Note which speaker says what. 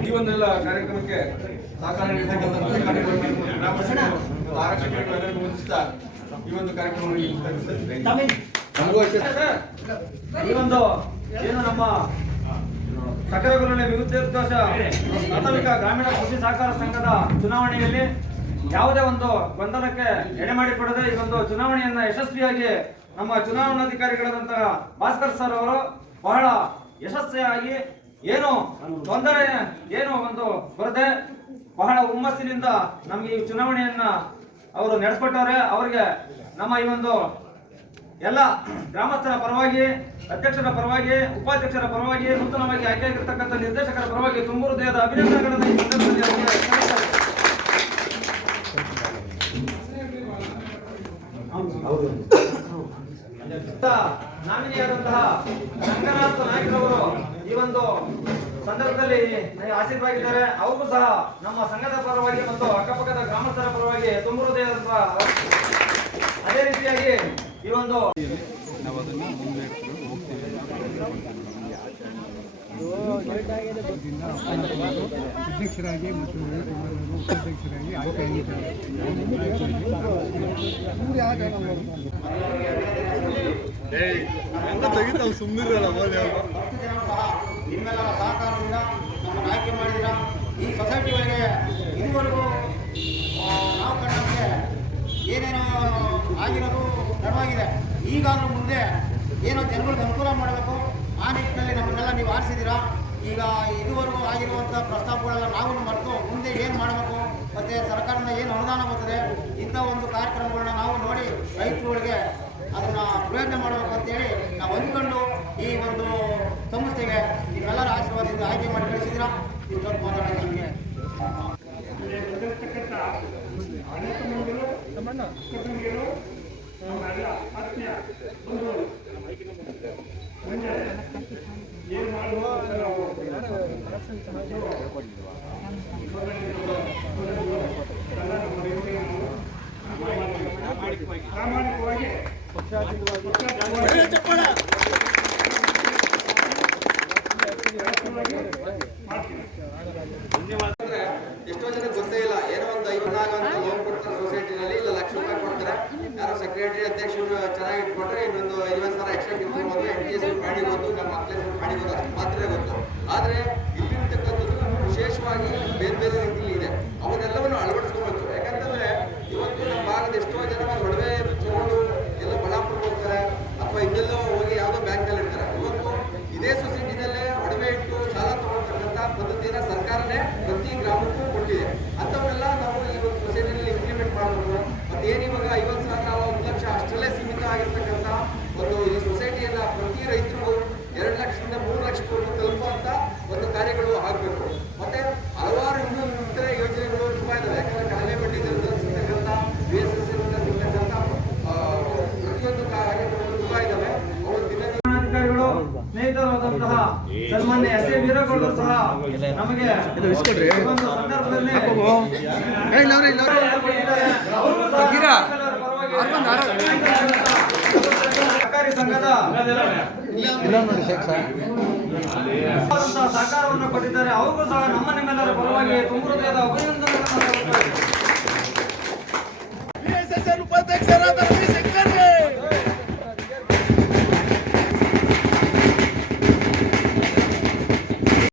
Speaker 1: ಈ ಒಂದೆಲ್ಲ ಕಾರ್ಯಕ್ರಮಕ್ಕೆ ಸಹಕಾರ ವಂದಿಸ್ತಾ ಈ ಒಂದು ಕಾರ್ಯಕ್ರಮವನ್ನು ಮುಕ್ತಾಯಗೊಳಿಸುತ್ತೇನೆ.
Speaker 2: ಈ ಒಂದು ಏನು ನಮ್ಮ ಪ್ರಾಥಮಿಕ ಗ್ರಾಮೀಣ ಕೃಷಿ ಸಹಕಾರ ಸಂಘದ ಚುನಾವಣೆಯಲ್ಲಿ ಯಾವುದೇ ಒಂದು ಗೊಂದಲಕ್ಕೆ ಎಡೆ ಮಾಡಿಕೊಡದೆ ಈ ಒಂದು ಚುನಾವಣೆಯನ್ನ ಯಶಸ್ವಿಯಾಗಿ ನಮ್ಮ ಚುನಾವಣಾಧಿಕಾರಿಗಳಾದಂತಹ ಭಾಸ್ಕರ್ ಸರ್ ಅವರು ಬಹಳ ಯಶಸ್ವಿಯಾಗಿ ಏನು ತೊಂದರೆ, ಏನು ಒಂದು ಬರದೆ ಬಹಳ ಹುಮ್ಮಸ್ಸಿನಿಂದ ನಮಗೆ ಈ ಚುನಾವಣೆಯನ್ನ ಅವರು ನಡೆಸ್ಕೊಟ್ಟವ್ರೆ ಅವರಿಗೆ ನಮ್ಮ ಈ ಒಂದು ಎಲ್ಲ ಗ್ರಾಮಸ್ಥರ ಪರವಾಗಿ, ಅಧ್ಯಕ್ಷರ ಪರವಾಗಿ, ಉಪಾಧ್ಯಕ್ಷರ ಪರವಾಗಿ, ನೂತನವಾಗಿ ಆಯ್ಕೆಯಾಗಿರ್ತಕ್ಕಂಥ ನಿರ್ದೇಶಕರ ಪರವಾಗಿ ತುಂಬು ದೇಹದ ಅಭಿನಂದನೆಗಳನ್ನು ಈ ಸಂದರ್ಭದಲ್ಲಿ ನಾಮಿನಿಯಾದಂತಹ ರಂಗನಾಥ ನಾಯ್ಕರವರು ಈ ಒಂದು ಸಂದರ್ಭದಲ್ಲಿ ಆಶೀರ್ವಾಗಿದ್ದಾರೆ ಅವರಿಗೂ ಸಹ ನಮ್ಮ ಸಂಘದ ಪರವಾಗಿ ಮತ್ತು ಅಕ್ಕಪಕ್ಕದ ಗ್ರಾಮಸ್ಥರ ಪರವಾಗಿ ತುಂಬು ದೇಹದ ಅದೇ ರೀತಿಯಾಗಿ
Speaker 3: ಅಧ್ಯಕ್ಷರಾಗಿ ಮತ್ತು ಉಪಾಧ್ಯಕ್ಷರಾಗಿ ಆಯ್ಕೆಯಾಗಿದ್ದಾರೆ ಸುಮ್ಮನೆ?
Speaker 4: ನಿಮ್ಮೆಲ್ಲರ ಸಹಕಾರದಿಂದ ನಮ್ಮನ್ನು ಆಯ್ಕೆ ಮಾಡಿದಿರ ಈ ಸೊಸೈಟಿಗಳಿಗೆ ಇದುವರೆಗೂ ಆ, ನಾವು ಕಂಡಂತೆ ಏನೇನೋ ಆಗಿರೋದು ತಡವಾಗಿದೆ ಈಗಾದರೂ ಮುಂದೆ ಏನೋ ಜನಗಳಿಗೆ ಅನುಕೂಲ ಮಾಡಬೇಕು. ಆ ನಿಟ್ಟಿನಲ್ಲಿ ನಮ್ಮನ್ನೆಲ್ಲ ನೀವು ಆರಿಸಿದ್ದೀರಾ? ಈಗ ಇದುವರೆಗೂ ಆಗಿರುವಂಥ ಪ್ರಸ್ತಾಪಗಳೆಲ್ಲ ನಾವು ಮರೆತು ಮುಂದೆ ಏನು ಮಾಡಬೇಕು? ಮತ್ತು ಸರ್ಕಾರದಿಂದ ಏನು ಅನುದಾನ ಬರ್ತದೆ ಇಂಥ ಒಂದು ಕಾರ್ಯಕ್ರಮಗಳನ್ನ ನಾವು ನೋಡಿ ರೈತರುಗಳಿಗೆ ಅದನ್ನು ಪ್ರಯೋಜನ ಮಾಡಬೇಕು ಅಂತೇಳಿ ನಾವು ಅಂದ್ಕೊಂಡು ಈ ಒಂದು ಸಂಸ್ಥೆಗೆ ನಿಮ್ಮೆಲ್ಲರ ಆಶೀರ್ವಾದದಿಂದ ಆಯ್ಕೆ ಮಾಡಿ ಕಳಿಸಿದ್ದೀರಾ? ಇಷ್ಟೊತ್ತು ಮಾತಾಡೋಣ ನಮಗೆ
Speaker 1: ಅಂದ್ರೆ ಎಷ್ಟೋ ಜನ ಗೊತ್ತೇ ಇಲ್ಲ ಏನೋ ಒಂದು ಐವತ್ನಾಲ್ಕು ಅಂತ ಲೋನ್ ಕೊಡ್ತಾರೆ ಸೊಸೈಟಿನಲ್ಲಿ ಇಲ್ಲ ಲಕ್ಷ ರೂಪಾಯಿ ಕೊಡ್ತಾರೆ ಸೆಕ್ರೆಟರಿ ಅಧ್ಯಕ್ಷರು ಚೆನ್ನಾಗಿ ಇಟ್ಕೊಂಡ್ರೆ ಇನ್ನೊಂದು ಐವತ್ತು ಸಾವಿರ ಎಕ್ಸ್ಟ್ರಾ ಇಟ್ಕೊಬೋದು ಎನ್ ಟಿ ಎಸ್ ಮಾಡಿ ಗೊತ್ತು, ನಮ್ಮ ಮಕ್ಕಳ ಮಾಡಿ ಗೊತ್ತು ಮಾತ್ರ ಗೊತ್ತು. ಆದರೆ ಇಲ್ಲಿರ್ತಕ್ಕಂಥದ್ದು ವಿಶೇಷವಾಗಿ ಬೇರೆ ಬೇರೆ ರೀತಿಯಲ್ಲಿ ಇದೆ. ಅವನ್ನೆಲ್ಲವನ್ನು ಅಳವಡಿಸ್ಕೋಬೇಕು. ಯಾಕಂತಂದ್ರೆ ಇವತ್ತು ನಮ್ಮ ಭಾಗದ ಎಷ್ಟೋ ಜನ ಒಡವೆ ತಗೊಂಡು ಎಲ್ಲ ಬಳ್ಳಾಪುರ ಹೋಗ್ತಾರೆ, ಅಥವಾ ಇನ್ನೆಲ್ಲೋ
Speaker 2: ಸ್ನೇಹಿತರಾದಂತಹ ಸನ್ಮಾನ್ಯ ಎಸ್ ಎ ವೀರಗೌಡರು ಸಹ ನಮಗೆ ಒಂದು ಸಂದರ್ಭದಲ್ಲಿ ಅವರು ಸಹ ಸಹಕಾರಿ ಸಂಘದ ಸಹಕಾರವನ್ನು ಕೊಟ್ಟಿದ್ದಾರೆ ಅವ್ರಿಗೂ ಸಹ ನಮ್ಮ ನಿಮ್ಮೆಲ್ಲರ ಪರವಾಗಿ ತುಂಬ ಹೃದಯದ ಅಭಿನಂದನೆ